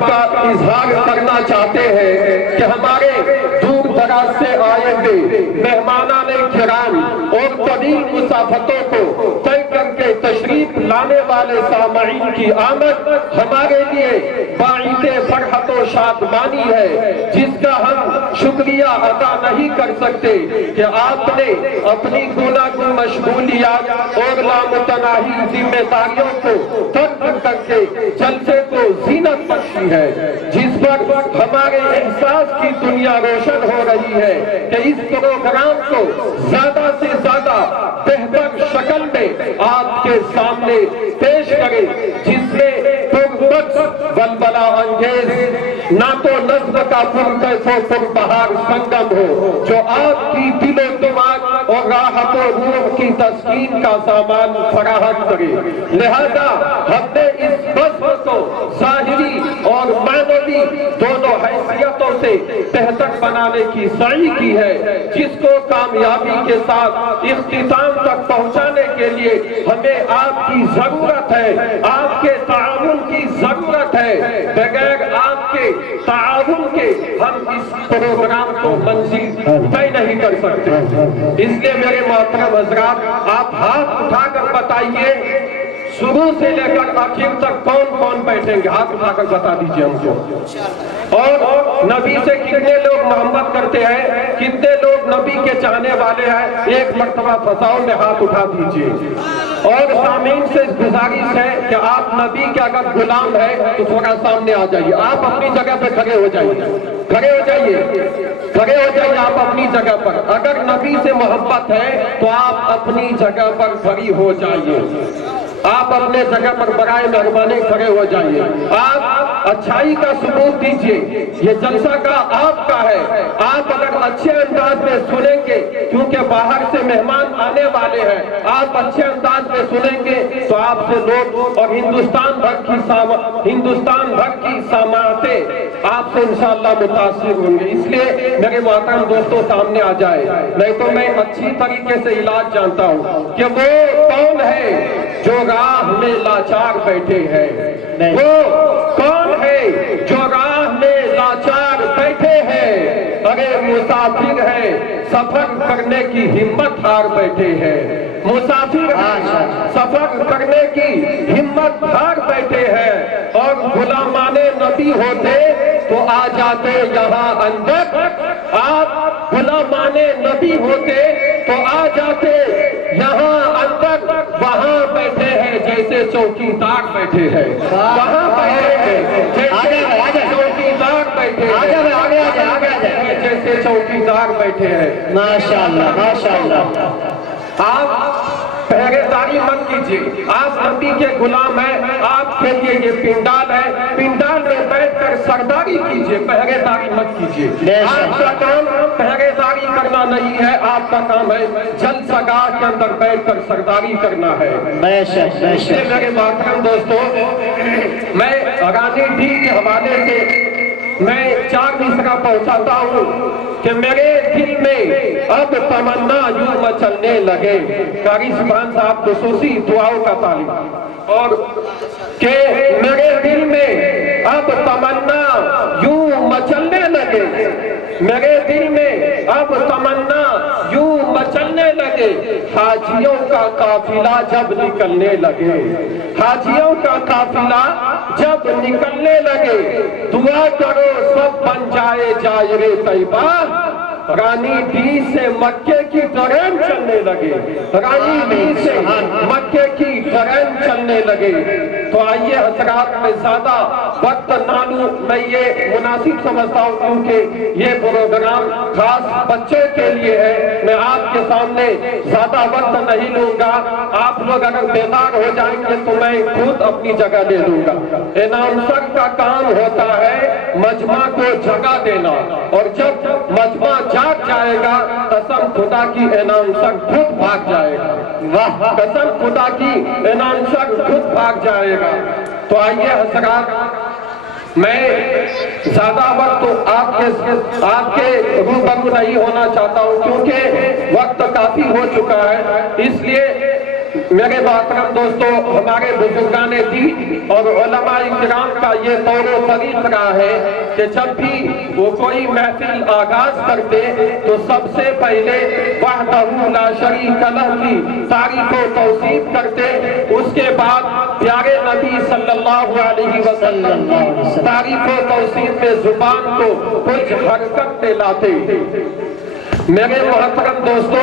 بات کا اظہار کرنا چاہتے ہیں کہ ہمارے دور دراز سے آئے ہوئے مہمانان کرام اور طویل مسافتوں کو طے کر کے تشریف لانے والے سامعین کی آمد ہمارے لیے باعث فرحت و شادمانی ہے، جس کا ہم شکریہ ادا نہیں کر سکتے کہ آپ نے اپنی گوناگون مشغولیات اور لامتناہی ذمہ داریوں کو ترک کر کے جلسے کو زینت بخشی ہے، جس پر ہمارے احساس کی دنیا روشن ہو رہی ہے کہ اس پروگرام کو زیادہ سے زیادہ بہتر شکل میں آپ کے سامنے پیش کریں، جس میں بلبلا انگیز نہ تو نظم کا پرکیف و پربہار سنگم ہو جو آپ کی دل و دماغ اور راحت و روح کی تسکین کا سامان فراہم کرے۔ لہذا ہم نے اس بزم کو ظاہری اور معنوی دونوں حیثیتوں سے بہتر بنانے کی سعی کی ہے، جس کو کامیابی کے ساتھ اختتام تک پہنچانے کے لیے ہمیں آپ کی ضرورت ہے، آپ کے تعاون کی ضرورت ہے۔ بغیر آپ کے تعاون کے ہم اس پروگرام کو منزل طے نہیں کر سکتے۔ اس لیے میرے محترم حضرات، آپ ہاتھ اٹھا کر بتائیے شروع سے لے کر آخر تک کون کون بیٹھیں گے، ہاتھ اٹھا کر بتا دیجئے ہم کو۔ اور نبی سے کتنے لوگ محبت کرتے ہیں، کتنے لوگ نبی کے چاہنے والے ہیں، ایک مرتبہ فضاؤں میں ہاتھ اٹھا دیجئے۔ اور سامعین سے گزارش ہے کہ آپ نبی کے اگر غلام ہے تو تھوڑا سامنے آ جائیے، آپ اپنی جگہ پہ کھڑے ہو جائیے، کھڑے ہو جائیے، کھڑے ہو جائیے آپ اپنی جگہ پر۔ اگر نبی سے محبت ہے تو آپ اپنی جگہ پر کھڑی ہو جائیے، آپ اپنے جگہ پر برائے مہربانی کھڑے ہو جائیے۔ آپ اچھائی کا ثبوت دیجئے، یہ جلسہ کا آپ کا ہے۔ آپ اگر اچھے انداز میں سنیں گے، کیونکہ باہر سے مہمان آنے والے ہیں، آپ اچھے انداز میں سنیں گے تو آپ سے لوگ اور ہندوستان بھر کی سماعتیں آپ سے انشاءاللہ متاثر ہوں گے۔ اس لیے میرے محترم دوستوں سامنے آ جائے، نہیں تو میں اچھی طریقے سے علاج جانتا ہوں کہ وہ کون ہے جو راہ میں لاچار بیٹھے ہیں، وہ کون ہے جو راہ میں لاچار بیٹھے ہیں۔ ارے مسافر ہے سفر کرنے کی ہمت ہار بیٹھے ہیں، مسافر ہے سفر کرنے کی ہمت ہار بیٹھے ہیں۔ اور غلامان نبی ہوتے تو آ جاتے یہاں اندر، آپ غلامان نبی ہوتے تو آ جاتے یہاں اندر، وہاں بیٹھے ہیں جیسے چوکیدار بیٹھے ہیں، وہاں بیٹھے ہیں جیسے چوکیدار بیٹھے ہیں، جیسے چوکیدار بیٹھے ہیں۔ ماشاءاللہ ماشاءاللہ۔ آپ پہرے داری مت کیجئے، آپ نبی کے غلام ہیں، آپ کے لیے یہ پنڈال ہے، پنڈال میں بیٹھ کر سرداری کیجئے، پہرے داری مت کیجئے۔ آپ کا کام پہرے داری کرنا نہیں ہے، آپ کا کام ہے جلسہ گاہ کے اندر بیٹھ کر سرداری کرنا ہے۔ اس لیے میرے محترم دوستو، میں رانی ڈی کے حوالے سے میں 4 مصرع پہنچاتا ہوں کہ میرے دل میں اب تمنا یوں مچلنے لگے۔ قاری سبحان صاحب خصوصی دعاؤں کا طالب، اور کہ میرے دل میں اب تمنا یوں مچلنے لگے، میرے دل میں اب تمنا یوں مچلنے لگے، حاجیوں کا قافلہ جب نکلنے لگے، حاجیوں کا قافلہ جب نکلنے لگے، دعا کرو سب بن جائے جائر طیبہ۔ رانی ڈی سے مکے کی ٹرین چلنے لگے، رانی ڈی سے مکے کی ٹرین چلنے لگے۔ تو آئیے حضرات، میں زیادہ وقت نہ لوں، میں یہ مناسب سمجھتا ہوں کیونکہ یہ پروگرام خاص بچوں کے لیے ہے، میں آپ کے سامنے زیادہ وقت نہیں لوں گا۔ آپ لوگ اگر بیدار ہو جائیں گے تو میں خود اپنی جگہ لے لوں گا۔ اناؤنسر کا کام ہوتا ہے مجمع کو جگہ دینا، اور جب مجمع جاگ جائے گا قسم خدا کی اناؤنسر خود بھاگ جائے گا، واہ قسم خدا کی اناؤنسر خود بھاگ جائے گا۔ تو آئیے حضرات، میں زیادہ وقت آپ کے روبرو نہیں ہونا چاہتا ہوں کیونکہ وقت کافی ہو چکا ہے، اس لیے میرے محترم دوستو، ہمارے بزرگان دین اور علماء کرام کا یہ طور و طریق رہا ہے کہ جب بھی وہ کوئی محفل آغاز کرتے تو سب سے پہلے وحدہ لا شریک لہ کی تعریف و توصیف کرتے، اس کے بعد پیارے نبی صلی اللہ علیہ وسلم تعریف و توصیف میں زبان کو کچھ حرکت میں لاتے۔ میرے محترم دوستو،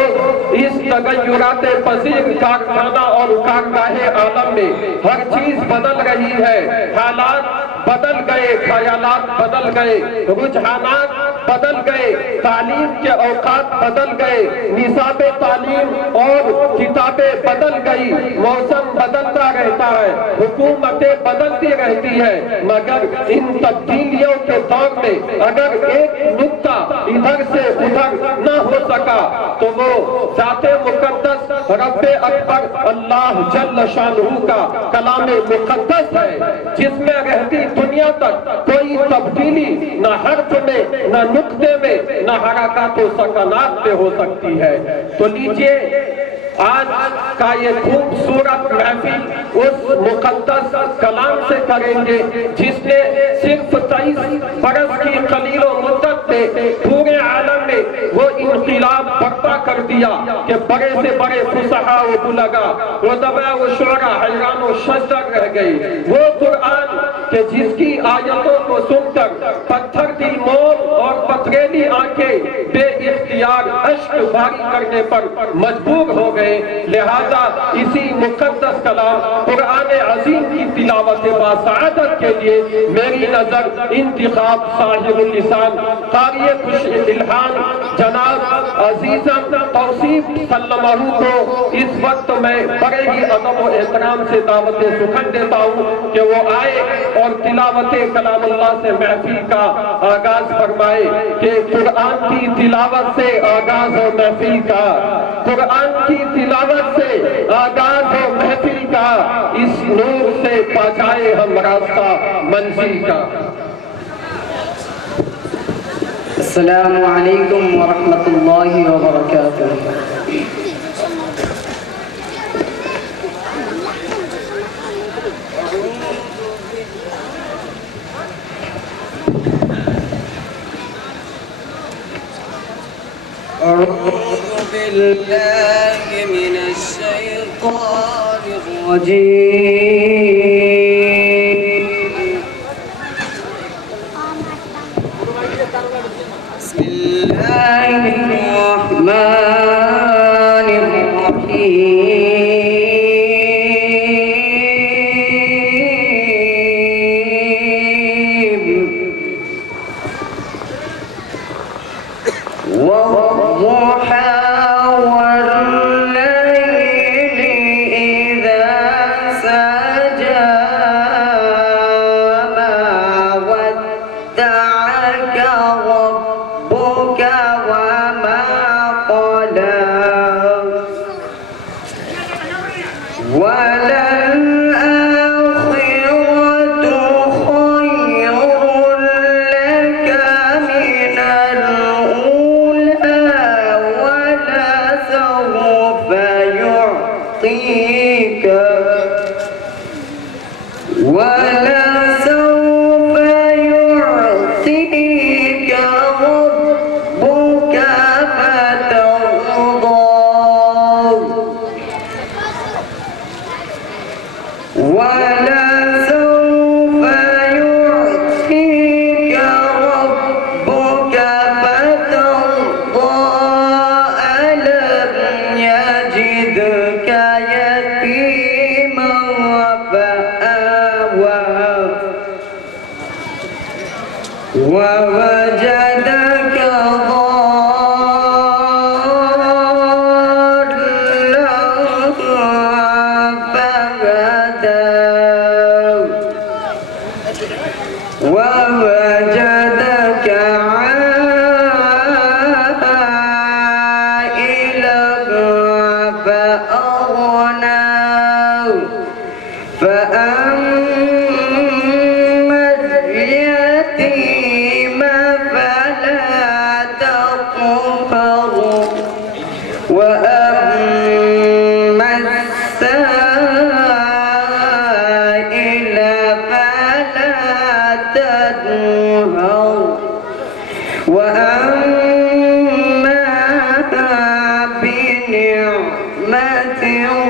اس تغیرات پذیر کارخانہ اور کارگاہ عالم میں ہر چیز بدل رہی ہے، حالات بدل گئے، خیالات بدل گئے، رجحانات بدل گئے، تعلیم کے اوقات بدل گئے، نصاب تعلیم اور کتابیں بدل گئی، موسم بدلتا رہتا ہے، حکومتیں بدلتی رہتی ہے، مگر ان تبدیلیوں کے دور میں اگر ایک نقطہ ادھر سے ادھر نہ ہو سکا تو وہ ذات مقدس رب اکبر اللہ جل شانہ کا کلام مقدس ہے، جس میں رہتی دنیا تک کوئی تبدیلی نہ حرف میں، نہ نقطے میں، نہ حرکات و سکنات میں ہو سکتی ہے۔ تو لیجئے آج کا یہ خوبصورت محفل اس مقدس کلام سے کریں گے جس نے صرف 23 برس کی قلیل و مدت میں پورے عالم میں وہ انقلاب برپا کر دیا کہ بڑے سے بڑے فصحاء و بلغاء، ادباء و شعراء حیران و شجر رہ گئے۔ وہ قرآن کہ جس کی آیتوں کو سن کر پتھر دل موم اور پتھریلی آنکھیں بے اختیار اشک باری کرنے پر مجبور ہو گئے، لہذا اسی مقدس کلام قرآن عظیم کی تلاوت باسعادت کے لیے میری نظر انتخاب صاحب اللسان قاری خوش الحان جناب عزیزم توصیف سلمہ کو اس وقت میں بڑے ہی ادب و احترام سے دعوت سخن دیتا ہوں کہ وہ آئے اور تلاوت کلام اللہ سے محفل کا آغاز فرمائے کہ قرآن کی تلاوت سے آغاز ہو محفل کا، قرآن کی تلاوت سے آغاز ہو محفل کا، اس نور سے پا جائے ہم راستہ منزل کا۔ السلام علیکم ورحمۃ اللہ وبرکاتہ۔ أعوذ بالله من الشيطان الرجيم، بسم الله الرحمن الرحيم، والضحى والليل إذا سجى، ما ودعك ربك وما قلى، وللآخرة خير لك من الأولى، ولسوف يعطيك ربك فترضى، ولسوف يعطيك ربك فترضى، ألم يجدك يتيما فآوى، ووجدك ضالا فهدى، ووجدك عائلا فأغنى، فأما اليتيم فلا تقهر، وأما السائل تنهر وأما بنعمة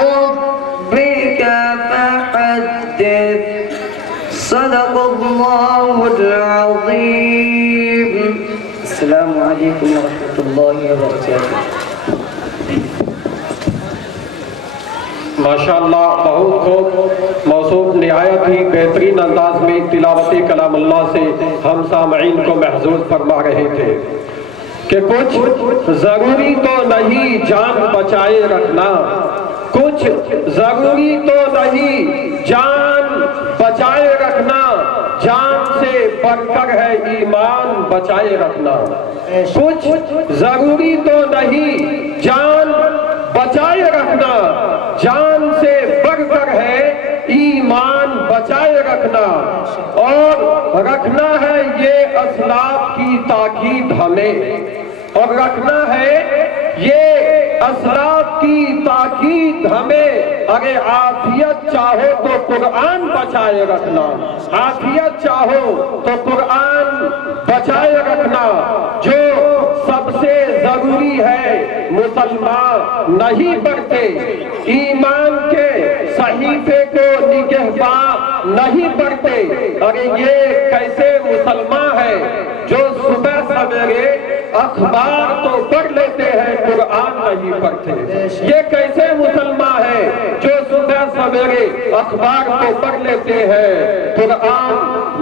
ربك فحدث صدق الله العظيم السلام عليكم ورحمة الله وبركاته ماشاءاللہ بہت خوب موصوف نہایت ہی بہترین انداز میں تلاوت کلام اللہ سے ہم سامعین کو محظوظ فرما رہے تھے کہ کچھ ضروری تو نہیں جان بچائے رکھنا، کچھ ضروری تو نہیں جان بچائے رکھنا، جان سے بڑھ کر ہے ایمان بچائے رکھنا، کچھ ضروری تو نہیں جان بچائے رکھنا، جان سے بڑھ کر ہے ایمان بچائے رکھنا، اور رکھنا ہے یہ اسلاف کی تاکید ہمیں، اور رکھنا ہے یہ اسلاف کی تاکید ہمیں۔ اگر عافیت چاہو تو قرآن بچائے رکھنا، عافیت چاہو تو قرآن بچائے رکھنا۔ جو سب سے ضروری ہے مسلمان نہیں پڑھتے، ایمان کے صحیفے کو نگہباں نہیں پڑھتے۔ اگر یہ کیسے مسلمان ہے جو صبح سویرے اخبار تو پڑھ لیتے ہیں قرآن نہیں پڑھتے؟ یہ کیسے مسلمان ہے جو صبح سویرے اخبار تو پڑھ لیتے ہیں قرآن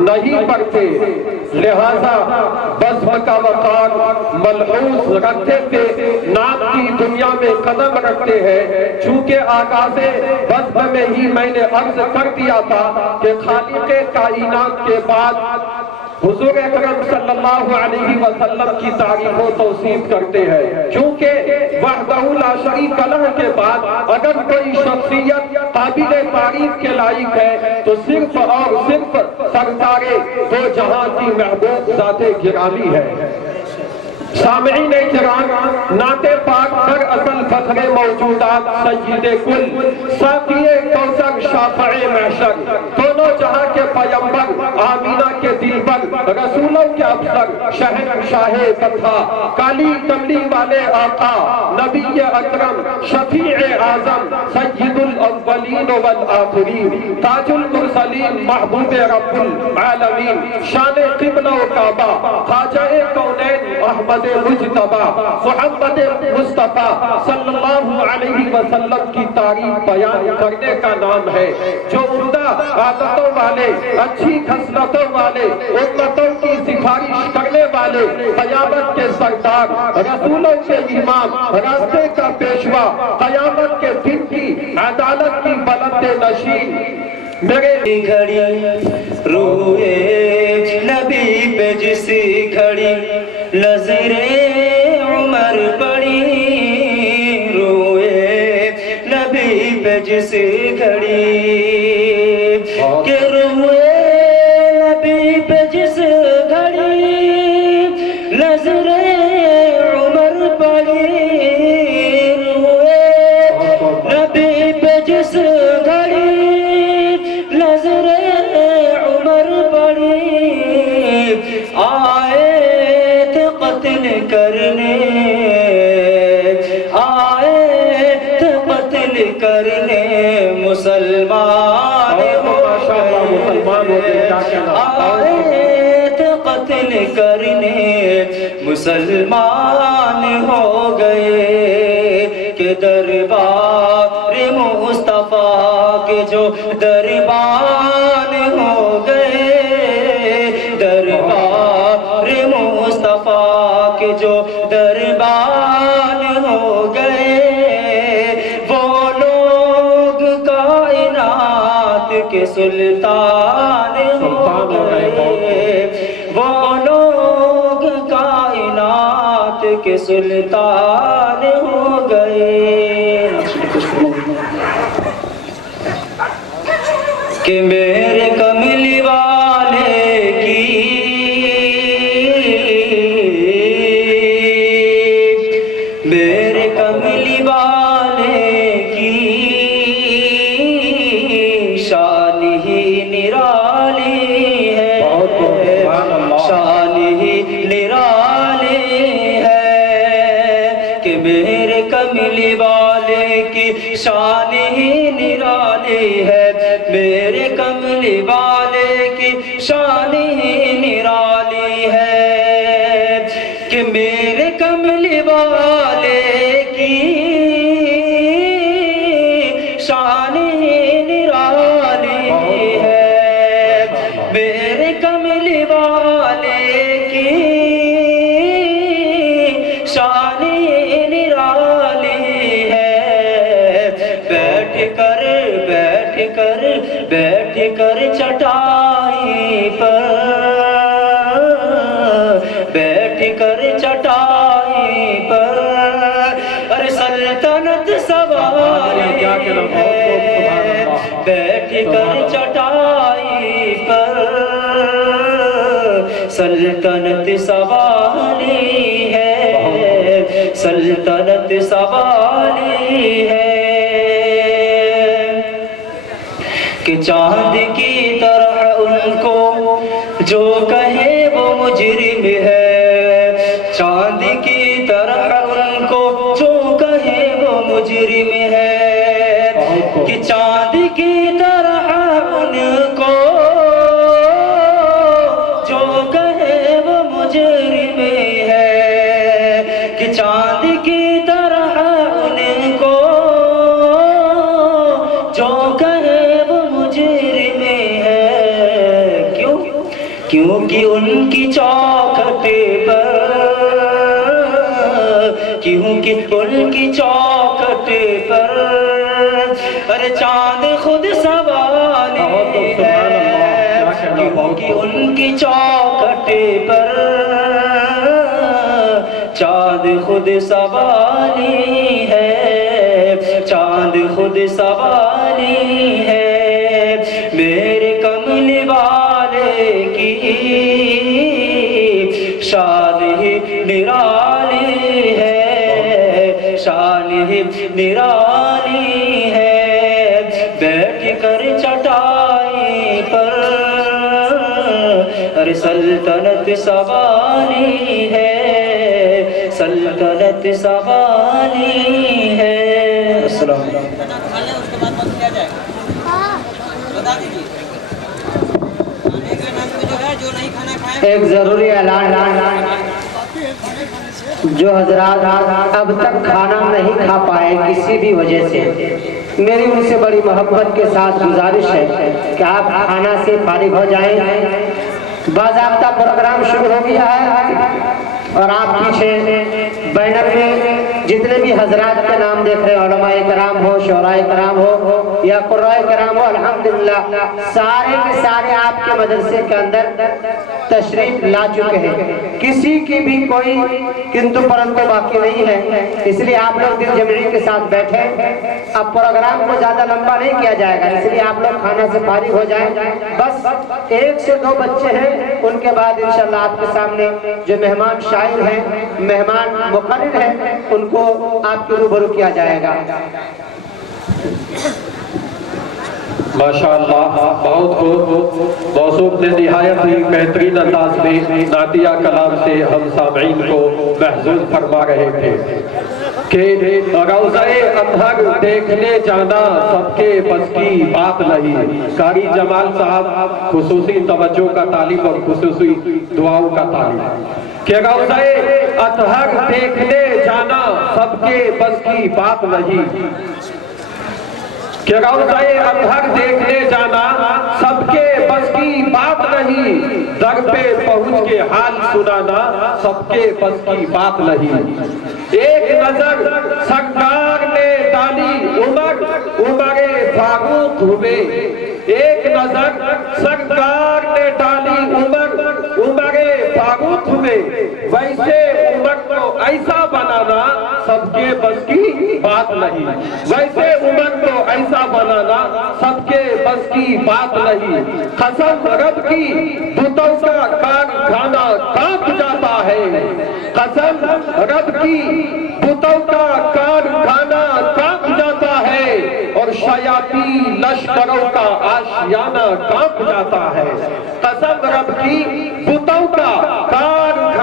نہیں پڑھتے؟ لہذا بزم کا وقار ملحوظ رکھتے تھے، نام کی دنیا میں قدم رکھتے ہیں۔ چونکہ آغاز بزم میں ہی میں نے عرض کر دیا تھا کہ خالق کائنات کے بعد حضور اکرم صلی اللہ علیہ وسلم کی تعریف و توصیف کرتے ہیں، کیونکہ وحدہ لا شریک لہ کے بعد اگر کوئی شخصیت قابل تعریف کے لائق ہے تو صرف اور صرف سرکار دو جہاں کی محبوب ذات گرامی ہے۔ سامعین کرام، نعت پاک در اصل فخر موجودات سید کل ساقی کوثر شافع محشر، دونوں جہاں کے پیمبر، آمینہ کے دلبر، رسولوں کے افسر، شہنشاہ فتح، کالی کملی والے آقا، نبی اکرم، شفیع اعظم، سید الاولین والآخرین، تاج المرسلین، محبوب رب العالمین، شان قبلہ و کعبہ، خواجہ کونین احمد مجتبہ، محمد مصطفیٰ صلی اللہ علیہ وسلم کی تعریف بیان کرنے کا نام ہے، جو عمدہ عادتوں والے، اچھی خصلتوں والے، امتوں کی سفارش کرنے والے، قیامت کے سردار، رسولوں کے امام، راستے کا پیشوا، قیامت کے دن کی عدالت کی بلند نشین، میرے گھڑی روئے نبی پہ جس گھڑی نظر عمر پڑی، روئے نبی پہ جس گھڑی کہ روئے نبی پہ جس گھڑی نظر عمر پڑی، روئے نبی پہ جس گھڑی نظر عمر پڑی، آئے تھے قتل کرنے، آئے تھے قتل کرنے، مسلمان ہو گئے، آئے تھے قتل کرنے، مسلمان ہو گئے کہ دربار مصطفیٰ کے جو دربان ہو گئے، دربار مصطفیٰ کے جو دربان ہو گئے، وہ لوگ کائنات کے سلطان ہو گئے، وہ لوگ کائنات کے سلطان ہو گئے کہ میرے کملی والے کی میرے کملی والے کی شان ہی نرالی ہے، نرالی ہے کہ میرے کملی والے کی شان ہی نرالی ہے میرے کملی والے کی شان ہی نرالی ہے کہ میرے کملی والے کی شان ہی نرالی ہے میرے کملی والے کی شان ہی نرالی ہے بیٹھ کر چٹائی پر بیٹھ کر چٹائی پر ارے سلطنت سواری ہے بیٹھ کر چٹائی پر سلطنت سواری ہے سلطنت سواری ہے کہ چاند کی طرح ان کو جو کہے وہ مجرم ہے چاند کی طرح ان کو جو کہے وہ مجرم ہے کہ چاند کی طرح ان کو جو کہے وہ مجرم ہے کہ چاند کی طرح ان کو جو کہے کیونکہ ان کی چوکھٹ پر کیونکہ ان کی چوکھٹ پر ارے چاند خود سواری ہے کیونکہ ان کی چوکھٹ پر چاند خود سواری ہے چاند خود سواری ہے میرے کملی والے کی شان ہی نرالی ہے شان ہی نرالی ہے بیٹھ کر چٹائی پر ارے سلطنت سواری ہے سلطنت سواری ہے السلام علیکم ایک ضروری اعلان جو حضرات اب تک کھانا نہیں کھا پائے کسی بھی وجہ سے میری ان سے بڑی محبت کے ساتھ گزارش ہے کہ آپ کھانا سے فارغ ہو جائیں باضابطہ پروگرام شروع ہو گیا ہے اور آپ پیچھے بینر میں جتنے بھی حضرات کے نام دیکھ رہے علماء کرام ہو شعراء کرام ہو یا قراء کرام ہو الحمدللہ سارے کے سارے آپ کے مدرسے کے اندر تشریف لا چکے ہیں کسی کی بھی کوئی کنتو پرنتو باقی نہیں ہے اس لیے آپ لوگ دل جمعی کے ساتھ بیٹھے اب پروگرام کو زیادہ لمبا نہیں کیا جائے گا اس لیے آپ لوگ کھانا سے فارغ ہو جائیں بس 1 سے 2 بچے ہیں ان کے بعد انشاءاللہ آپ کے سامنے جو مہمان شاعر ہیں مہمان مقرر ہیں ان کو آپ کے روبرو کیا جائے گا ماشاءاللہ بہت خوب موصوف نے نہایت ہی بہترین انداز میں نعتیہ کلام سے ہم سامعین کو محظوظ فرما رہے تھے کہ روضہ اطہر دیکھنے جانا سب کے بس کی بات نہیں قاری جمال صاحب خصوصی توجہ کا طالب اور خصوصی دعاؤں کا طالب کہ روضہ اطہر دیکھنے جانا سب کے بس کی بات نہیں کہ روضہ اطہر دیکھنے جانا سب کے بس کی بات نہیں در پہ پہنچ کے حال سنانا سب کے بس کی بات نہیں ایک نظر سرکار نے ڈالی عمر فاروق ہوئے ایک نظر سرکار نے ڈالی عمر فاروق ہوئے ویسے عمر کو ایسا بنانا سب کے بس کی بات نہیں ویسے عمر کو ایسا بنانا سب کے بس کی بات نہیں قسم رب کی بتوں کا کارخانہ کانپ جاتا ہے قسم رب کی بتوں کا کارخانہ کانپ جاتا ہے اور شیاطین لشکروں کا آشیانہ کانپ جاتا ہے قسم رب کی بتوں کا کارخانہ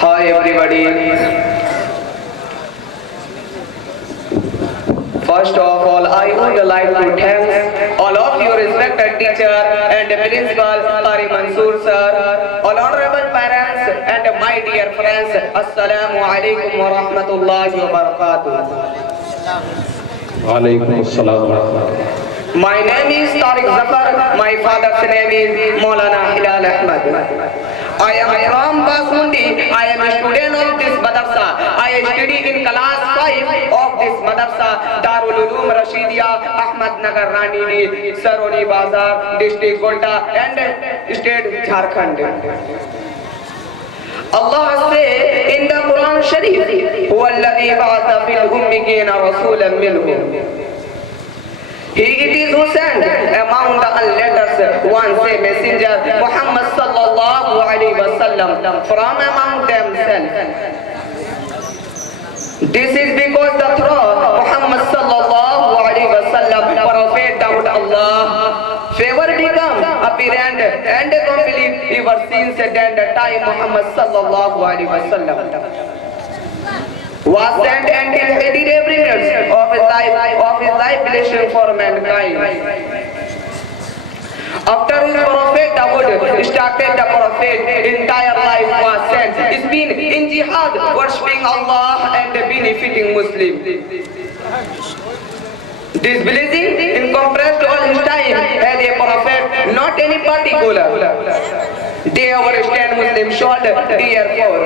Hi everybody. First of all, I would like to thank all of you respected teacher and principal Qari Mansoor sir, all honorable parents and my dear friends. Assalamu alaikum wa rahmatullahi wa barakatuh. Walaikum assalam wa rahmatullah. My name is Tariq Zafar. My father's name is Maulana Hilal Ahmad. I am from Basundi. I am a student of this madrasa. I study in class 5 of this madrasa, Darul Uloom Rashidia, Ahmad Nagar Rani, Saroni Bazar, District Golda and State Jharkhand. Allah says in the Quran Sharif, هو الذي بعث في الأميين رسولا منهم. He it is who sent among the letters one say messenger Muhammad sallallahu alaihi wasallam from among themselves. This is because the through Muhammad sallallahu alaihi wasallam prophet Dawood Allah favor become apparent and complete ever since then the time Muhammad sallallahu alaihi wasallam was sent and inherited every minute of his life blessing for mankind. After his prophet Dawood started the prophet, entire life was sent. It's been in jihad, worshipping Allah and benefiting Muslims. This blessing encompassed all his time as a prophet, not any particular. They understand Muslim should therefore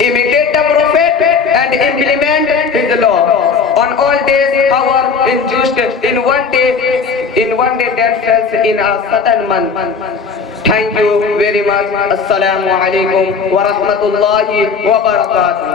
imitate the prophet and implement his law. On all days, however, injust in one day that falls in a certain month. Thank you very much. Assalamu alaikum wa rahmatullahi wa barakatuh.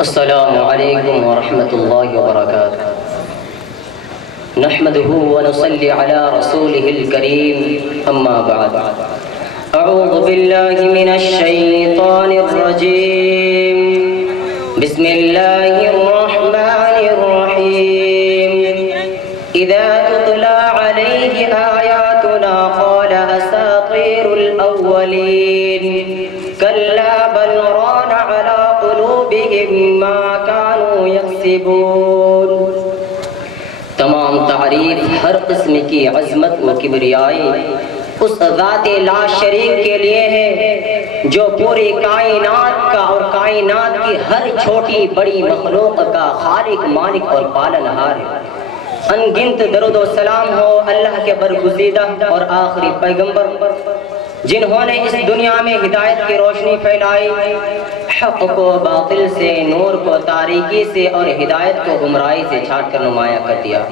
السلام عليكم ورحمة الله وبركاته. نحمده ونصلي على رسوله الكريم. أما بعد، أعوذ بالله من الشيطان الرجيم. بسم الله الرحمن الرحيم. إذا تتلى عليه آياتنا قال أساطير الأولين. يصفون. تمام تعریف ہر قسم کی عظمت و کبریائی اس ذات لا شریک کے لیے ہے جو پوری کائنات کا اور کائنات کی ہر چھوٹی بڑی مخلوق کا خالق، مالک اور پالنہار ہے. ان گنت درود و سلام ہو اللہ کے برگزیدہ اور آخری پیغمبر جنہوں نے اس دنیا میں ہدایت کی روشنی پھیلائی، حق کو باطل سے، نور کو تاریکی سے اور ہدایت کو گمراہی سے چھانٹ کر نمایاں کر دیا.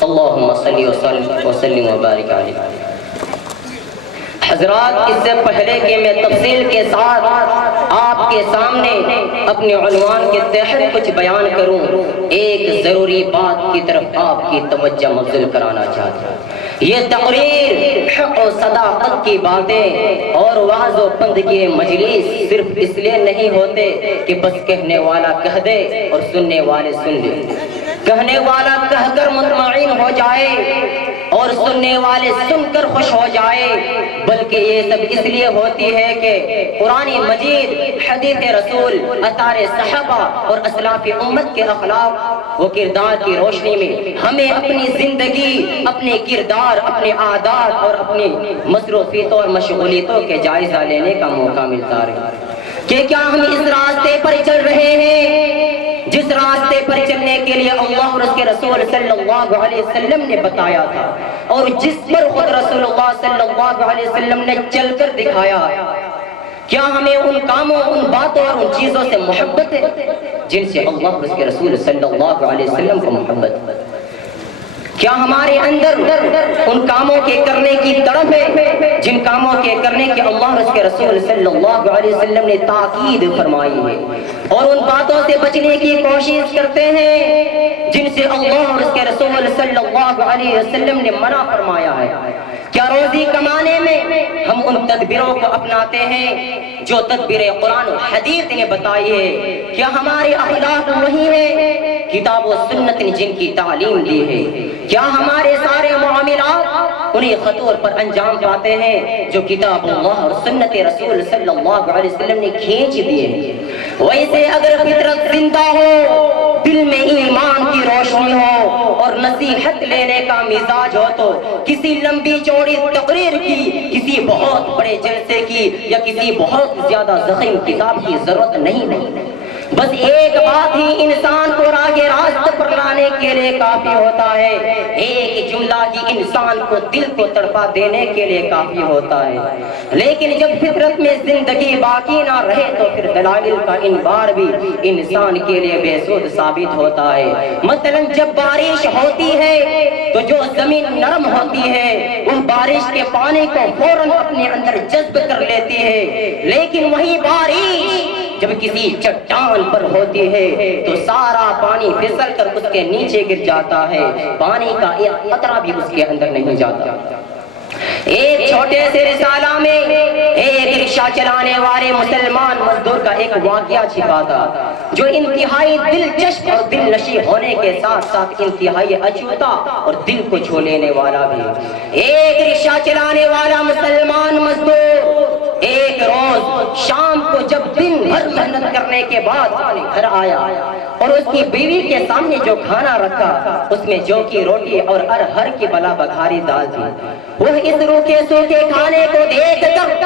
اللہم صلی وسلم وبارک علیہ. حضرات، اس سے پہلے کہ میں تفصیل کے ساتھ آپ کے سامنے اپنے عنوان کے تحت کچھ بیان کروں، ایک ضروری بات کی طرف آپ کی توجہ مبذول کرانا چاہتا ہوں. یہ تقریر حق و صداقت کی باتیں اور وعظ و پند کی مجلس صرف اس لیے نہیں ہوتے کہ بس کہنے والا کہہ دے اور سننے والے سن لیں، کہنے والا کہہ کر مطمئن ہو جائے اور سننے والے سن کر خوش ہو جائے، بلکہ یہ سب اس لیے ہوتی ہے کہ قرآن مجید، حدیث رسول، آثار صحابہ اور اسلاف امت کے اخلاق و کردار کی روشنی میں ہمیں اپنی زندگی، اپنے کردار، اپنے عادات اور اپنی مصروفیتوں اور مشغولیتوں کے جائزہ لینے کا موقع ملتا ہے کہ کیا ہم اس راستے پر چل رہے ہیں جس راستے پر چلنے کے لیے اللہ اور اس کے رسول صلی اللہ علیہ وسلم نے بتایا تھا، اور جس پر خود رسول اللہ صلی اللہ علیہ وسلم نے چل کر دکھایا. کیا ہمیں ان کاموں، ان باتوں اور ان چیزوں سے محبت ہے جن سے اللہ اور اس کے رسول صلی اللہ علیہ وسلم کو محبت ہے؟ کیا ہمارے اندر ان کاموں کے کرنے کی طرف ہے جن کاموں کے کرنے کی اللہ اور اس کے رسول صلی اللہ علیہ وسلم نے تاکید فرمائی ہے، اور ان باتوں سے بچنے کی کوشش کرتے ہیں جن سے اللہ اور اس کے رسول صلی اللہ علیہ وسلم نے منع فرمایا ہے؟ کیا روزی کمانے میں ہم ان تدبیروں کو اپناتے ہیں جو تدبیر قرآن و حدیث نے بتائی ہے؟ کیا ہمارے اخلاق وہی ہے کتاب و سنت نے جن کی تعلیم دی ہے؟ کیا ہمارے سارے معاملات انہی خطور پر انجام پاتے ہیں جو کتاب اللہ اور سنت رسول صلی اللہ علیہ وسلم نے کھینچ دیے ہیں؟ ویسے اگر فطرت زندہ ہو، دل میں ایمان کی روشنی ہو اور نصیحت لینے کا مزاج ہو تو کسی لمبی چوڑی تقریر کی، کسی بہت بڑے جلسے کی یا کسی بہت زیادہ ضخیم کتاب کی ضرورت نہیں. بس ایک بات ہی انسان کو راہ راست پر لانے کے لیے کافی ہوتا ہے، ایک جملہ ہی انسان کو دل کو تڑپا دینے کے لیے کافی ہوتا ہے. لیکن جب فطرت میں زندگی باقی نہ رہے تو پھر دلائل کا انبار بھی انسان کے لیے بے سود ثابت ہوتا ہے. مثلا جب بارش ہوتی ہے تو جو زمین نرم ہوتی ہے وہ بارش کے پانی کو فوراً اپنے اندر جذب کر لیتی ہے، لیکن وہی بارش جب کسی چٹان پر ہوتی ہے تو سارا پانی پھسل کر اس کے نیچے گر جاتا ہے، پانی کا ایک قطرہ بھی اس کے اندر نہیں جاتا. ایک چھوٹے سے رسالہ میں ایک رکشہ چلانے والے مسلمان مزدور کا ایک واقعہ چھپا تھا جو انتہائی دلچسپ اور دل نشیں ہونے کے ساتھ ساتھ انتہائی اچھوتا اور دل کو چھو لینے والا بھی. ایک رکشہ چلانے والا مسلمان مزدور ایک روز شام کو جب دن بھر محنت کرنے کے بعد گھر آیا اور اس کی بیوی کے سامنے جو کھانا رکھا اس میں جو کی روٹی اور ارہر کی بلا بگھاری دال تھی، وہ اس روکھے سوکھے کھانے کو دیکھ کر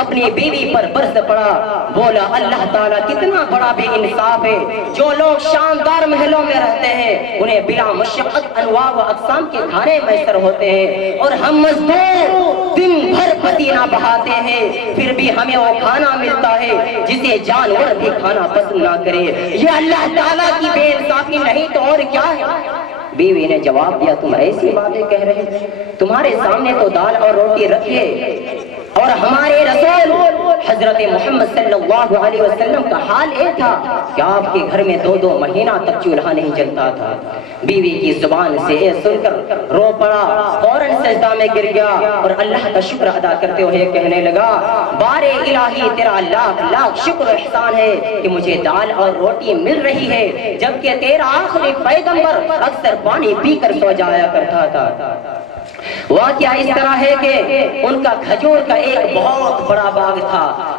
اپنی بیوی پر برس پڑا. بولا اللہ تعالیٰ کتنا بڑا بھی انصاف ہے، جو لوگ شاندار محلوں میں رہتے ہیں انہیں بلا مشقت انواع و اقسام کے کھانے میسر ہوتے ہیں، اور ہم مزدور دن بھر پسینہ بہاتے ہیں پھر بھی ہمیں وہ کھانا ملتا ہے جسے جانور بھی کھانا پسند نہ کرے. یہ اللہ تعالیٰ کی بے انصافی نہیں تو اور کیا ہے؟ بیوی نے جواب دیا تم ایسی باتیں کہہ رہے، تمہارے سامنے تو دال اور روٹی رکھیے اور ہمارے رسول حضرت محمد صلی اللہ علیہ وسلم کا حال یہ تھا کہ آپ کے گھر میں 2 مہینہ تک چولہا نہیں جلتا تھا. بیوی کی زبان سے یہ سن کر رو پڑا، فوراً سجدہ میں گر گیا اور اللہ کا شکر ادا کرتے ہوئے کہنے لگا بارے الہی تیرا لاکھ لاکھ شکر احسان ہے کہ مجھے دال اور روٹی مل رہی ہے، جبکہ تیرا آخری پیغمبر اکثر پانی پی کر سو جایا کرتا تھا. واقعہ اس طرح ہے کہ ان کا کھجور کا ایک بہت بڑا باغ تھا.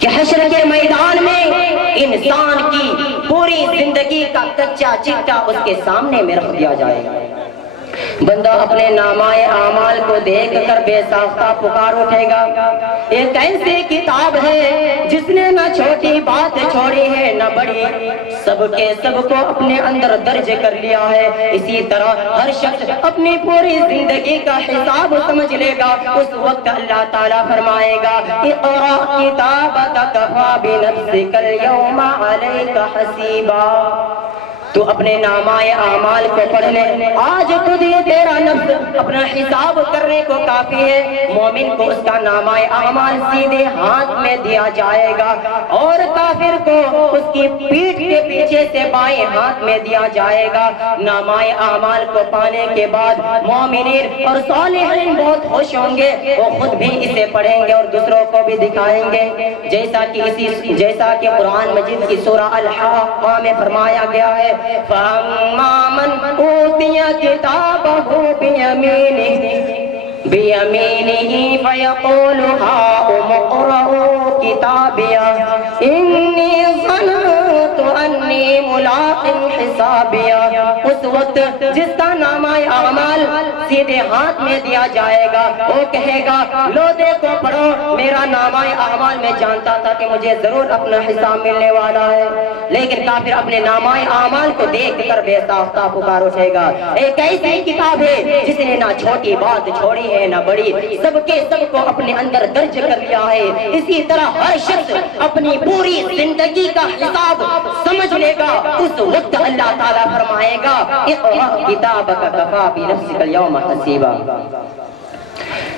کہ حشر کے میدان میں انسان کی پوری زندگی کا کچا چٹا اس کے سامنے میں رکھ دیا جائے گا. بندہ اپنے نامۂ اعمال کو دیکھ کر بے ساختہ پکار اٹھے گا. ایک ایسی کتاب ہے جس نے نہ چھوٹی بات چھوڑی ہے نہ بڑی، سب کے سب کو اپنے اندر درج کر لیا ہے. اسی طرح ہر شخص اپنی پوری زندگی کا حساب سمجھ لے گا. اس وقت اللہ تعالیٰ فرمائے گا اقرأ کتابک کفیٰ بنفسک اليوم علیک حسیبا. تو اپنے نامۂ اعمال کو پڑھ لے. آج خود یہ تیرا نفس اپنا حساب کرنے کو کافی ہے. مومن کو اس کا نامۂ اعمال سیدھے ہاتھ میں دیا جائے گا اور کافر کو اس کی پیٹھ کے پیچھے سے بائیں ہاتھ میں دیا جائے گا. نامۂ اعمال کو پانے کے بعد مومنین اور صالحین بہت خوش ہوں گے. وہ خود بھی اسے پڑھیں گے اور دوسروں کو بھی دکھائیں گے. جیسا کہ قرآن مجید کی سورہ الحاقہ میں فرمایا گیا ہے فَأَمَّا مَنْ أُوتِيَ كِتَابَهُ بِيَمِينِهِ فَيَقُولُ هَاؤُمُ اقْرَءُوا كِتَابِيَهْ إِنِّي ظَنَنتُ أَنِّي مُلَاقٍ حِسَابِيَهْ. اس وقت جس کا نامۂ اعمال سیدھے ہاتھ میں دیا جائے گا وہ کہے گا لو دیکھو پڑھو میرا نامۂ اعمال میں جانتا تھا کہ مجھے ضرور اپنا حساب ملنے والا ہے. لیکن کافر اپنے نامۂ اعمال کو دیکھ کر بے ساختہ پکار اٹھے گا. ایک ایسی کتاب ہے جس نے نہ چھوٹی بات چھوڑی ہے نہ بڑی، سب کے سب کو اپنے اندر درج کر لیا ہے. اسی طرح ہر شخص اپنی پوری زندگی کا حساب سمجھ لے گا. اس وقت اللہ تعالیٰ فرمائے گا اقرأ کتابک کفیٰ بنفسک اليوم حسیبا.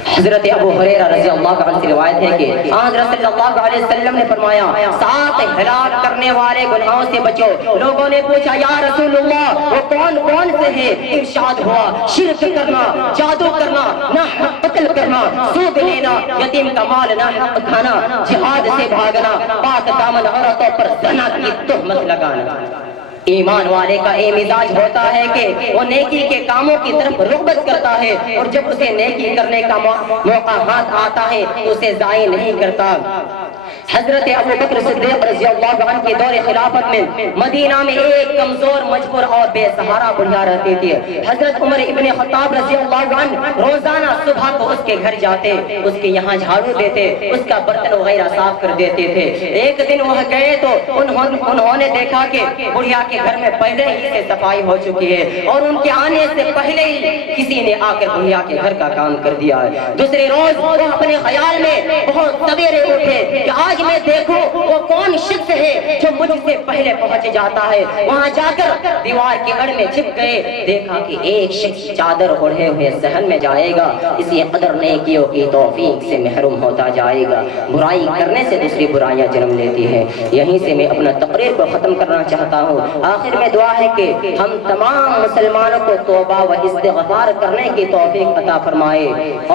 حضرت ابو ہریرہ رضی اللہ عنہ سے روایت ہے کہ حضرت صلی اللہ علیہ وسلم نے فرمایا 7 ہلاک کرنے والے گناہوں سے بچو. لوگوں نے پوچھا یا رسول اللہ وہ کون کون سے ہیں؟ ارشاد ہوا شرک کرنا، جادو کرنا، ناحق قتل کرنا، سود لینا، یتیم کا مال ناحق کھانا، جہاد سے بھاگنا، پاک دامن عورتوں پر زنا کی تہمت لگانا. ایمان والے کا یہ مزاج ہوتا ہے کہ وہ نیکی کے کاموں کی طرف رغبت کرتا ہے اور جب اسے نیکی کرنے کا موقع ہاتھ آتا ہے تو اسے ضائع نہیں کرتا. حضرت ابو بکر صدیق رضی اللہ عنہ کے دور خلافت میں مدینہ میں ایک کمزور مجبور اور بے سہارا بڑھیا رہتی تھی. حضرت عمر ابن خطاب رضی اللہ عنہ روزانہ صبح کو اس کے گھر جاتے، اس کے یہاں جھاڑو دیتے، اس کا برتن وغیرہ صاف کر دیتے تھے. ایک دن وہ گئے تو انہوں نے دیکھا کہ بڑھیا کے گھر میں پہلے ہی سے صفائی ہو چکی ہے اور ان کے آنے سے پہلے ہی کسی نے آ کر بڑھیا کے گھر کا کام کر دیا ہے. دوسرے روز وہ اپنے خیال میں بہت سویرے اٹھے کہ آج میں دیکھوں وہ کون شخص ہے جو مجھ سے پہلے پہنچ جاتا ہے. وہاں جا کر دیوار کے اڑ میں چھپ گئے، دیکھا کہ ایک شخص چادر اوڑھے ہوئے صحن میں جائے گا. اسی قدر نیکیوں کی توفیق سے محروم ہوتا جائے گا. برائی کرنے سے دوسری برائیاں جنم لیتی ہیں. یہیں سے میں اپنا تقریر کو ختم کرنا چاہتا ہوں. آخر میں دعا ہے کہ ہم تمام مسلمانوں کو توبہ و استغفار کرنے کی توفیق عطا فرمائے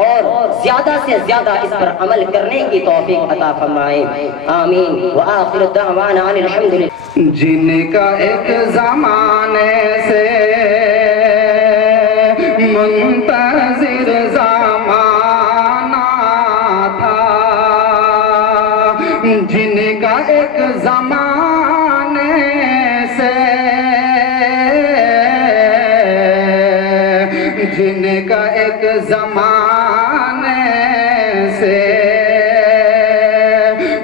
اور زیادہ سے زیادہ اس پر عمل کرنے کی توفیق عطا فرمائے. آمین. وآخر الدعوانا عن الحمدللہ. جن کا ایک زمانے سے منتظر زمانہ تھا، جن کا ایک زمانے سے، جن کا ایک زمانے سے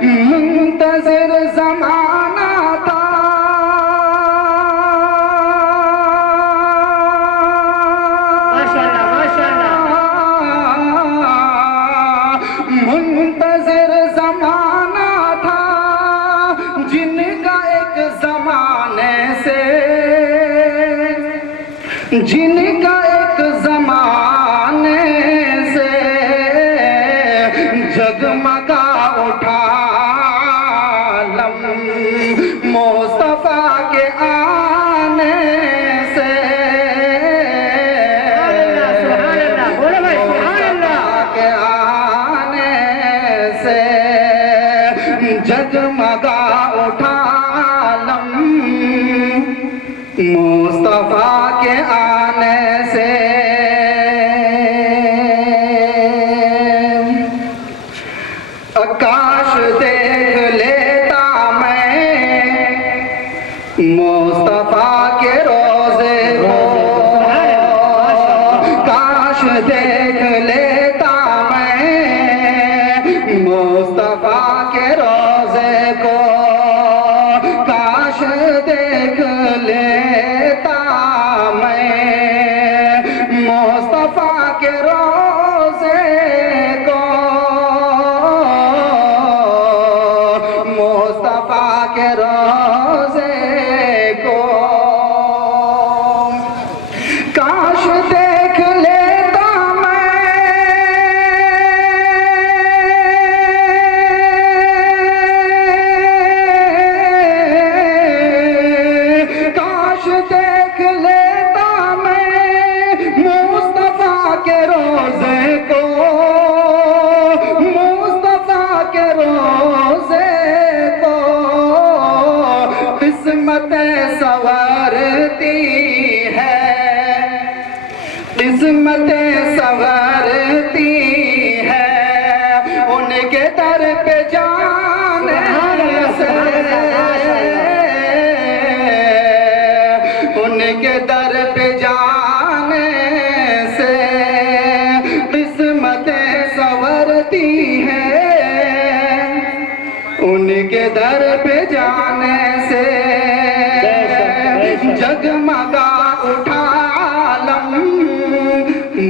منتظر زمانہ تھا، منتظر زمانہ تھا، جن کا ایک زمانے سے، جن کا ایک زمانے سے جگمگا اٹھا لم مصطفیٰ کے آنے سے، مصطفیٰ کے آنے سے جگمگا اٹھا لم مصطفیٰ کے آنے سے. کاش دیکھ قسمت سنورتی ہے، قسمت سنورتی ہے، ان کے در پہ جانے سے، ان کے در پہ جانے سے قسمتیں سنورتی ہیں، ان کے در پہ جانے سے جگمگا اٹھا عالم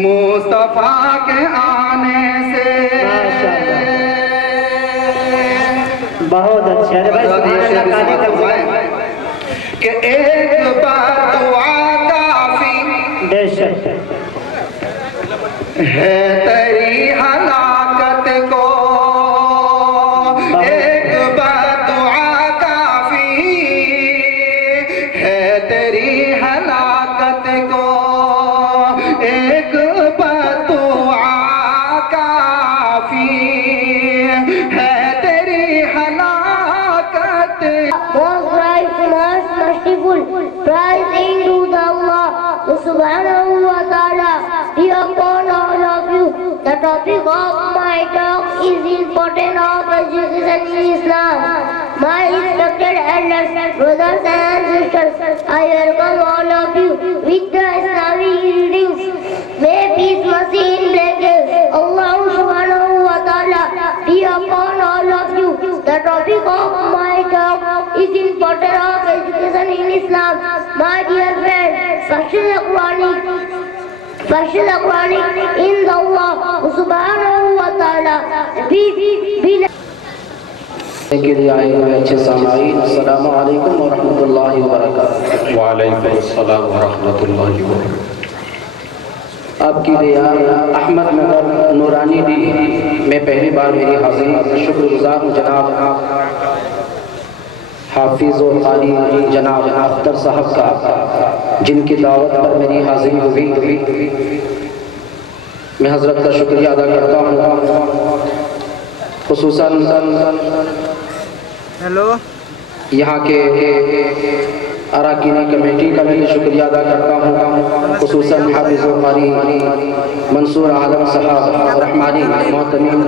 مصطفیٰ کے آنے سے۔ بہت اچھا ہے بھائی، سبحان اللہ، کانے کا کہ ایک بار دعا کافی بے شک ہے تیری ہلاکت کو، ایک بار دعا کافی ہے تیری ہلاکت کو، ایک بار دعا کافی ہے تیری ہلاکت۔ Most right, most merciful, praising to the Allah subhanahu wa ta'ala, be upon all of you. The topic of my talk is important of education in Islam. My respected elders, brothers and sisters, I welcome all of you with the Islamic greetings. May peace, mercy, and blessings Allah subhanahu wa ta'ala be upon all of you. The topic of my talk is important of education in Islam. My dear friends, Purchase the Quranic in the Allah subhanahu wa ta'ala. کے لیے آئے ہوئے اچھے سامعین، السلام علیکم ورحمۃ اللہ وبرکاتہ۔ وعلیکم السلام ورحمۃ اللہ وبرکاتہ۔ آپ کی رعایا احمد نگر نورانی دی میں پہلی بار میری حاضری، شکر گزار ہوں جناب حافظ و قاری جناب اختر صاحب کا، جن کی دعوت پر میری حاضری ہوئی۔ میں حضرت کا شکریہ ادا کرتا ہوں، خصوصاً یہاں کے اراکین کمیٹی کا بھی شکریہ ادا کرتا ہوں، خصوصاً حافظ و قاری منصور عالم صاحب رحمانی محتمین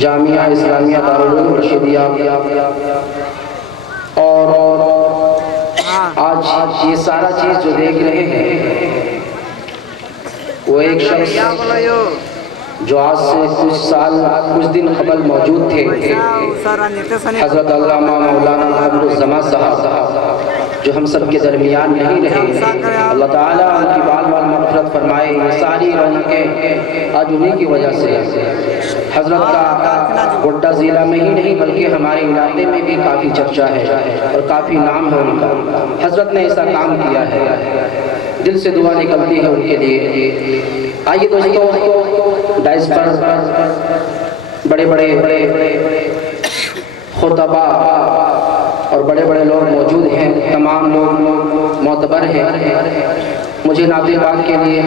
جامعہ اسلامیہ دارالعلوم رشیدیہ، اور آج یہ سارا چیز جو دیکھ رہے ہیں وہ ایک شخص جو آج سے کچھ دن قبل موجود تھے، حضرت علامہ مولانا محمد الزما صاحب، جو ہم سب کے درمیان نہیں رہے۔ اللہ تعالیٰ ان کی بال مغفرت فرمائے۔ یہ ساری رونقیں آج انہیں کی وجہ سے حضرت کا گوڈا ضلع میں ہی نہیں بلکہ ہمارے علاقے میں بھی کافی چرچا ہے اور کافی نام ہے ان کا۔ حضرت نے ایسا کام کیا ہے، دل سے دعا نکلتی ہے ان کے لیے۔ آئیے دوستو، ڈائس پر بڑے بڑے خطبہ اور بڑے بڑے لوگ موجود ہیں، تمام لوگ معتبر ہیں۔ مجھے نعت پاک کے لیے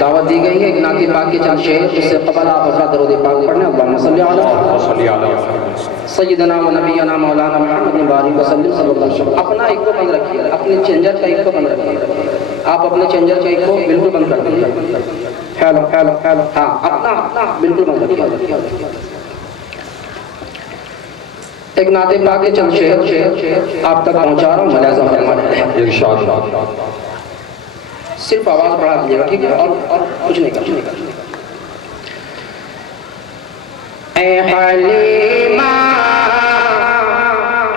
دعوت دی گئی ہے، نعت پاک کے چند شعر، اس سے قبل آپ اپنا درود پاک پڑھیں۔ اللہم صلی علی سیدنا و نبینا مولانا محمد بارک وسلم صلی اللہ علیہ وسلم۔ اپنا ایکو بند رکھیے، اپنے چینجر کا ایکو بند رکھیے، آپ اپنے چینجر کا ایکو بالکل بند کر دیں۔ ہیلو ہیلو ہیلو، ہاں اپنا بالکل بند رکھیے۔ ایک نعت پاک کے چند شعر آپ تک پہنچا رہا ہوں، ملاحظہ فرمائیں۔ ارشاد۔ صرف آواز بڑھا دیجیے گا، ٹھیک ہے، اور کچھ نہیں کرنا۔ اے حلیمہ،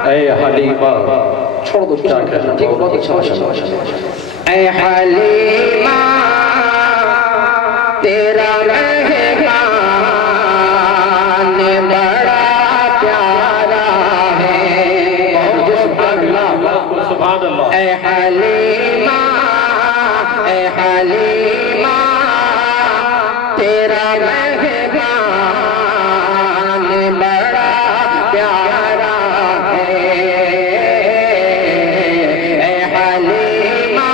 اے حلیمہ، چھوڑ دو کیا کہنا، ٹھیک ہے، بہت اچھا اے حلیمہ تیرا مہمان بڑا پیارا ہے۔ سبحان اللہ۔ اے حلیمہ، اے حلیمہ تیرا مہمان بڑا پیارا ہے۔ اے حلیمہ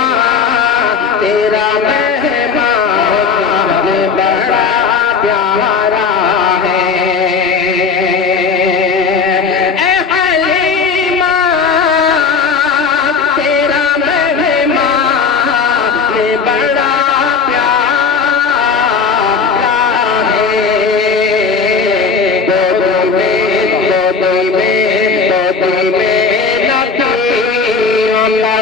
تیرا مہمان بڑا پیارا ہے۔ اے حلیمہ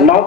9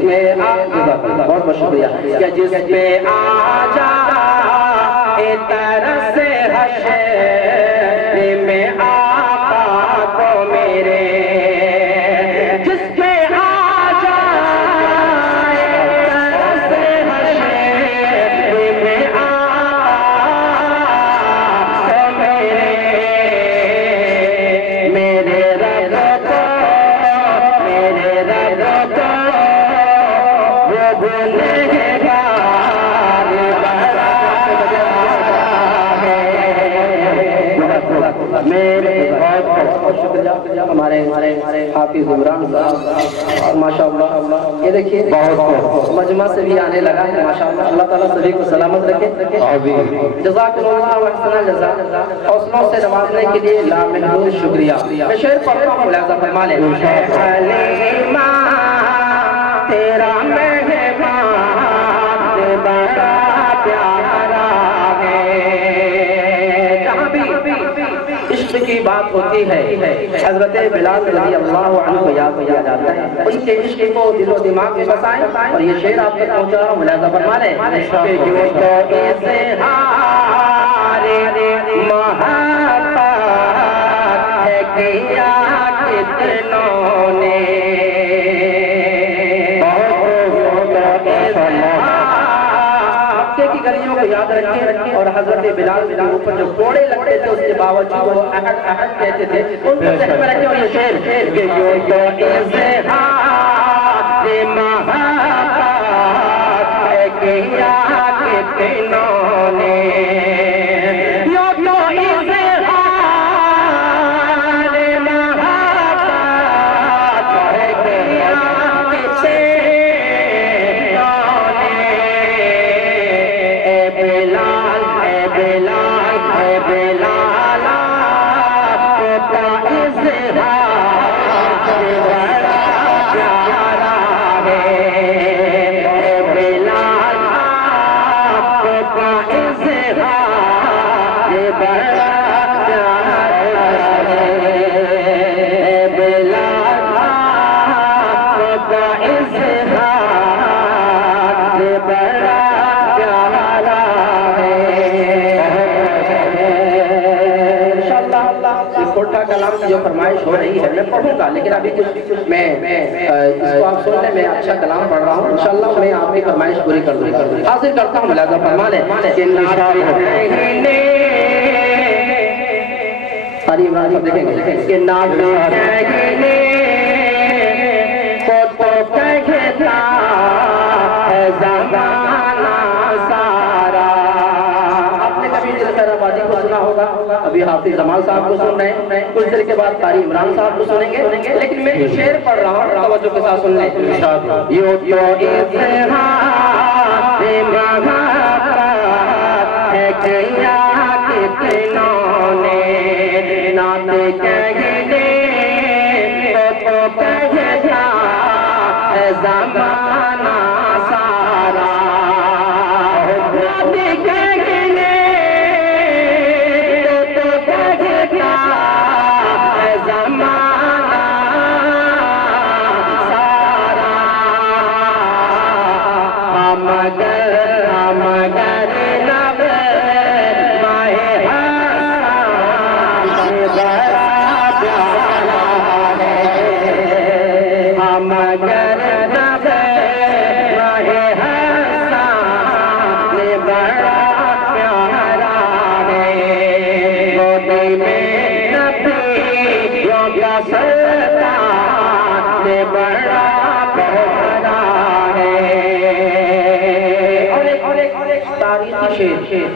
میں بہت بہت شکریہ کہ جس پہ آ جا طرس حشر میں آقا کو میرے جس پہ آ جا طرس حشر میں آقا کو میرے رب کو ہمارے حافظ عمران صاحب اور ماشاءاللہ یہ دیکھیے بہت مجمع سے بھی آنے لگا ہے ماشاءاللہ. اللہ تعالیٰ سبھی کو سلامت رکھے. جزاکم اللہ احسن الجزاء. حوصلوں سے نوازنے کے لیے لامحدود شکریہ. میں شعر پڑھتا ہوں ملاحظہ فرما لیں. حلیمہ تیرا مہمان بڑا پیارا ہے. جہاں بھی عشق کی بات ہوتی ہے حضرت بلال رضی اللہ عنہ کو یاد کیا جاتا ہے. ان کے عشق کو دل و دماغ میں بسائیں اور یہ شعر آپ تک پہنچا رہا ہوں ملاحظہ فرما لیں. محبت ہے کیا کتنوں نے کی گلیوں کو یاد رکھیں اور حضرت بلال کے اوپر جو کوڑے لگتے تھے اس کے باوجود وہ احد احد کہتے تھے. ان کو ذہن میں رکھیں اور یہ شعر کہ جو تو اظہار محبت ہے کیا کتنوں نے جو تو اظہار محبت ہے کیا کلام کی جو فرمائش ہو رہی ہے میں پڑھوں گا لیکن ابھی کچھ میں اس کو آپ سن لیں. میں اچھا کلام پڑھ رہا ہوں انشاءاللہ میں آپ کی فرمائش پوری کر دوں گا. حاضر کرتا ہوں ملاحظہ فرما لیں کہ ساری عمران صاحب دیکھیں گے کہ نام کہنے کو تو کہتا ہے زمانہ سارا. آپ نے کبھی دل خیر آبادی کو سنا ہوگا. ابھی حافظ جمال صاحب کو سن رہے ہیں کچھ دیر کے بعد قاری عمران صاحب کو سنیں گے لیکن میں جو شعر پڑھ رہا ہوں توجہ کے ساتھ سن لیں. یوں تو اظہار محبت ہے کیا کتنوں نے نعت کہنے کو کہتا ہے زمانہ سارا.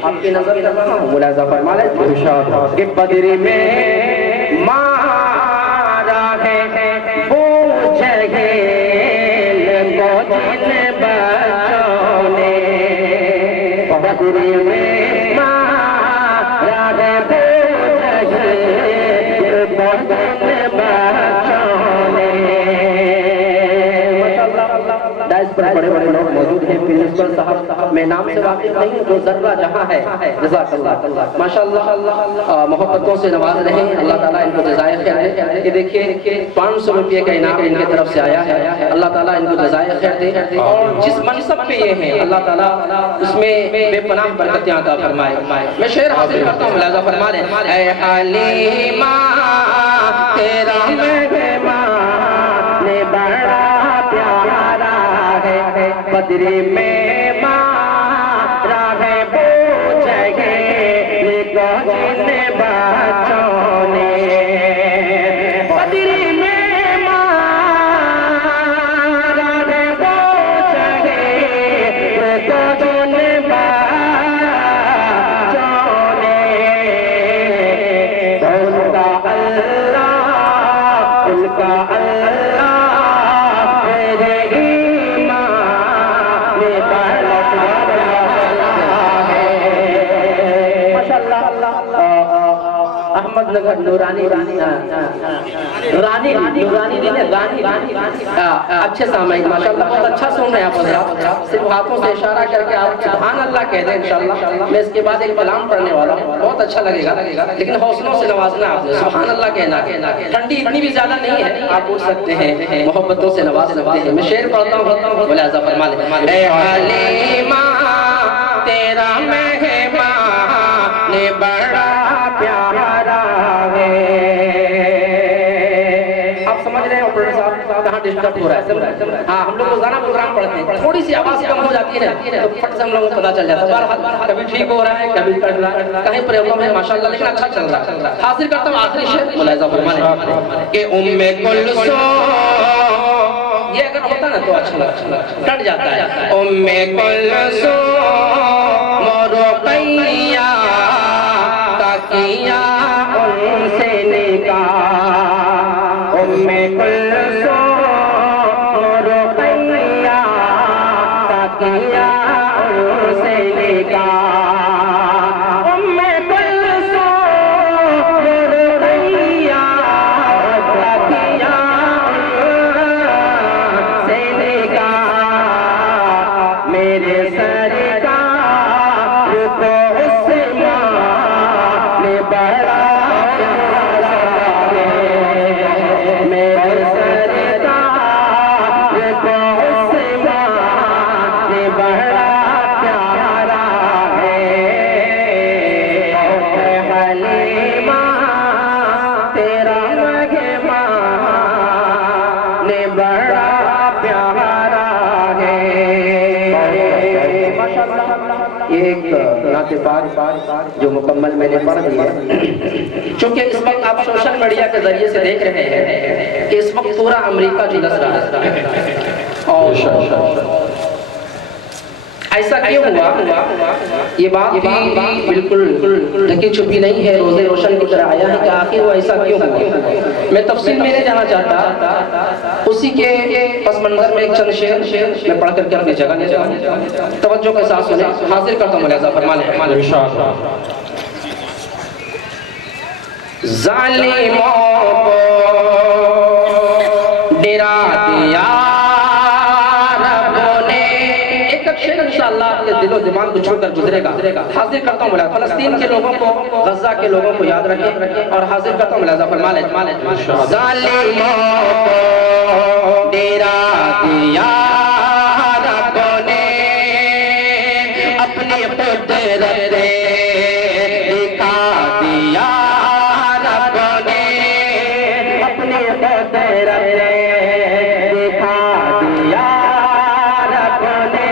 آپ کی نظر کر رہا ہوں ملاحظہ فرما لیں کہ بدر میں مارا ہے وہ جہیل کو جن بچوں نے. بدر میں مارا ہے وہ جہیل کو جن بچوں نے. دائس پر بڑے بڑے لوگ موجود ہیں. پرنسپل صاحب میں نام سے واقف نہیں جو ذرہ جہاں ہے جزاک اللہ ماشاءاللہ محبتوں سے نواز رہے. اللہ تعالیٰ ان کو جزائے خیر دے. یہ دیکھیے 500 روپے کا انعام ان کی طرف سے آیا ہے. اللہ تعالیٰ ان کو جزائے خیر دے اور جس منصب پہ یہ ہیں اللہ تعالیٰ اس میں بے پناہ برکتیں عطا فرمائے. میں شعر حاصل کرتا ہوں, ملاحظہ فرما لیں. اے حلیمہ تیرا مہمان بڑا پیارا ہے, بدری میں مارا ہے وہ جگہ جن بچوں نے, بدری میں مارا ہے وہ جگہ جن بچوں نے. ان کا اللہ میرے ایمان میں بڑا ہے. ماشاءاللہ احمد نگر نورانی اچھے سامعین ماشاءاللہ بہت اچھا سن رہے ہیں آپ حضرات. صرف ہاتھوں سے اشارہ کر کے آپ سبحان اللہ کہہ دیں انشاءاللہ. میں اس کے بعد ایک کلام پڑھنے والا ہوں, بہت اچھا لگے گا, لیکن حوصلوں سے نوازنا آپ نے. سبحان اللہ کہنا, ٹھنڈی اتنی بھی زیادہ نہیں ہے, آپ پوچھ سکتے ہیں, محبتوں سے نواز سکتے ہیں. میں شعر پڑھتا ہوں, ملاحظہ فرما لیں. اے حلیمہ تیرا مہمان بڑا پیارا ہے. آپ سمجھ رہے ہیں آپریٹر صاحب کہاں ڈسٹرب ہو رہا ہے؟ ہاں, ہم لوگ روزانہ پروگرام پڑھتے ہیں, تھوڑی سی آواز کم ہو جاتی ہے نا تو پھٹ سے ہم لوگوں کو پتا چل جاتا ہے. بہرحال کبھی ٹھیک ہو رہا ہے, کبھی کٹ رہا ہے, کہیں پرابلم ہے ماشاءاللہ, لیکن اچھا چل رہا ہے. حاضر کرتا ہوں آخری شعر, ملاحظہ فرمائیں کہ ام کلثوم, یہ اگر ہوتا نا تو اچھا لگتا, کٹ جاتا ہے. ام کلثوم رقیہ تکیہ ان سے نکاح, ام کلثوم رقیہ تکیہ ان سے نکاح, ام کلثوم رقیہ تکیہ ان سے نکاح. میرے سرکار کو عثمان بڑا پیارا ہے, میرے سرکار کو عثمان بڑا پیارا ہے. حلیمہ تیرا مہمان بڑا پیارا ہے. یہ ایک نعت پاک جو مکمل میں نے پڑھ دی ہے. چونکہ اس وقت آپ سوشل میڈیا کے ذریعے سے دیکھ رہے ہیں کہ اس وقت پورا امریکہ جلس رہا ہے, اور ایسا کیوں ہوا یہ بات بھی بالکل ڈھکی چھپی نہیں ہے, روزے روشن کی طرح آیا ہے کہ آخر وہ ایسا کیوں ہوا. میں تفصیل میں نہیں جانا چاہتا, اسی کے پس منظر میں ایک چند شعر میں پڑھ کر کے اپنی جگہ لے جاؤں. توجہ کے ساتھ سنیں, حاضر کرتا ہوں ملاحظہ فرما لیں. ظالموں کو ڈرا دیا انشاءاللہ آپ کے دل و دماغ کو چھوڑ کر گزرے گا. حاضر کرتا ہوں ملاحظہ, فلسطین کے لوگوں کو, غزہ کے لوگوں کو یاد رکھیں, اور حاضر کرتا ہوں ملاحظہ فرما لیں. ظالموں کو ڈرا دیا رب نے, اپنی قدرت دکھا دیا رب نے, اپنی قدرت دکھا دیا رب نے.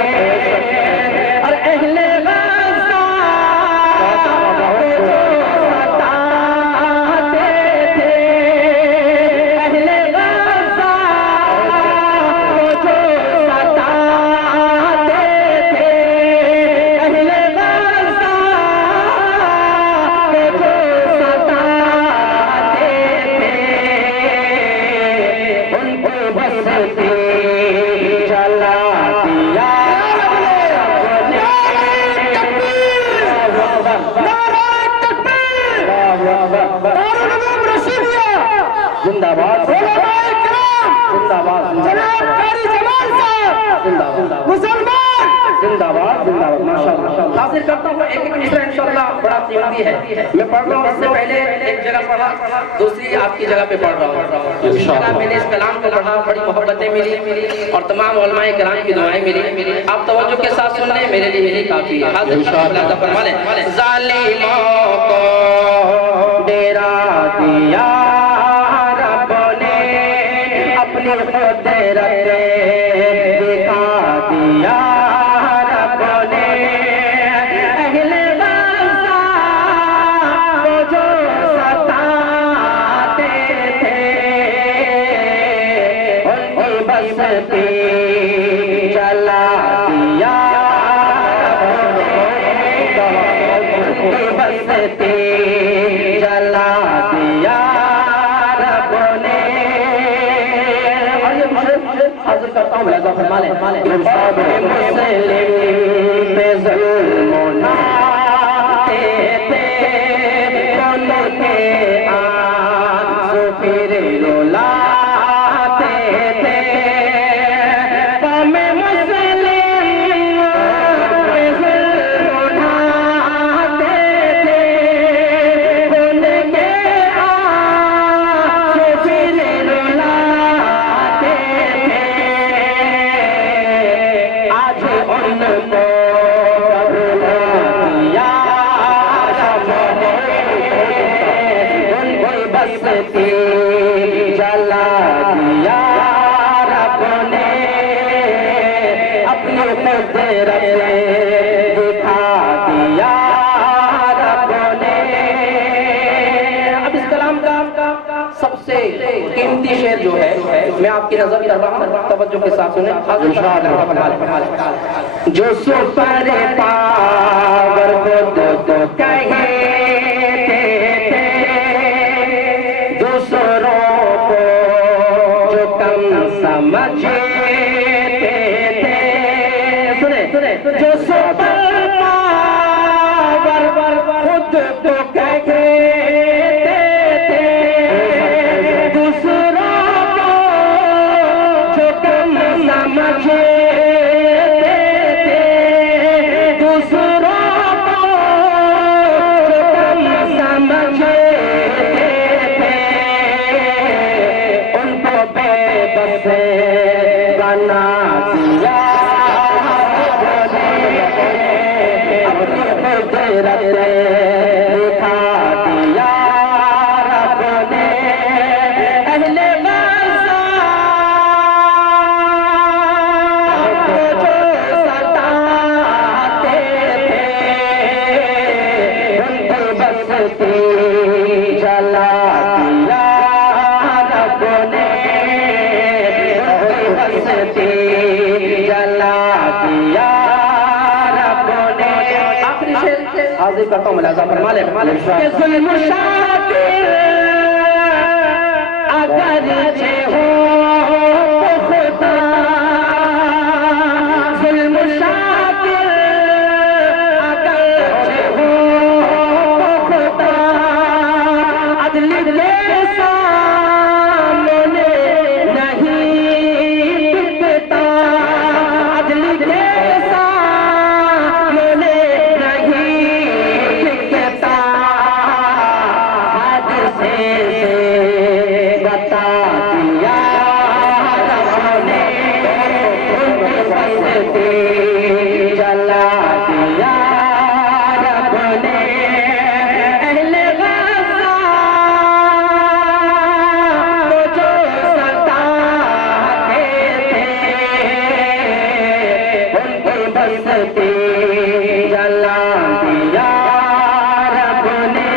زندہ باد. زندہ باد جناب قاری جمال صاحب زندہ باد مسلمان زندہ باد زندہ باد ماشاءاللہ. حاضر کرتا ہوں ایک ایک مصرع انشاءاللہ بڑا قیمتی ہے. میں پڑھ رہا ہوں اس سے پہلے ایک جگہ پڑھا, دوسری آپ کی جگہ پہ پڑھ رہا ہوں. اس جگہ میں نے اس کلام کو پڑھا, بڑی محبتیں ملی اور تمام علماء کرام کی دعائیں ملی. آپ توجہ کے ساتھ سن لیں, میرے لیے یہی کافی ہے. حاضر ملازہ فرما لیں. ظالموں کو ڈیرا دیا رب نے, اپنی قدرت دکھا دیا رب نے. اہل غزہ کو جو ستاتے تھے, ان کی بستی جلا دیا بستی جلا دیا رب نے. اور یہ مجھے حاضر کرتا ہوں ملازہ فرما لیں. مسلم پہ ظلم ناتے تھے, کون کے آنسو پھر رلاتے تھے. قوم مسلم پہ ظلم ناتے تھے, کون کے آنسو پھر رلاتے تھے. آج ان کو یا ان کی بستی جلا دیا رب نے, اپنی قدرت دکھا دیا رب نے. اب اس کلام کا سب سے قیمتی شعر جو ہے میں آپ کی نظر کر رہا ہوں, توجہ کے ساتھ سنیں. جو سپر پاور خود تو کہتے تھے, دوسروں کو جو کم سمجھتے تھے. سنیں جو سپر پاور خود تو کہتے تھے, دوسروں کو جو کم سمجھتے تھے, دوسروں کو جو کم سمجھتے تھے, ان کو بے بس بنا دیا اپنی قدرت دکھا دیا رب نے. اہل غزہ کو جو ستاتے تھے, ان کی بستی جلا دیا رب نے, ان کی بستی جلا دیا رب نے. آخری شعر حاضر کرتا ہوں, ملازہ فرما لیں. کہ ظلم شاکر اگرچہ ہو خدا, ظلم شاکر اگرچہ ہو خدا, عدل کے سامنے نہیں ٹکتا, عدل کے سامنے نہیں ٹکتا. حادثے سے بتا دیا رب نے, ان کی بستی جلا دیا رب نے. اہل غزہ کو جو ستاتے تھے, ان کی بستی جلا دیا رب نے,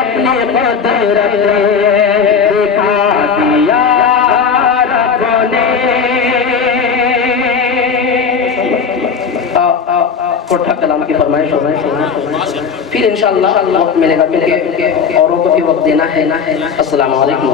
اپنی قدرت دکھا دیا رب نے. کوٹھا کلام کی فرمائش پھر انشاءاللہ وقت ملے گا, کیونکہ اوروں کو بھی وقت دینا ہے. السلام علیکم.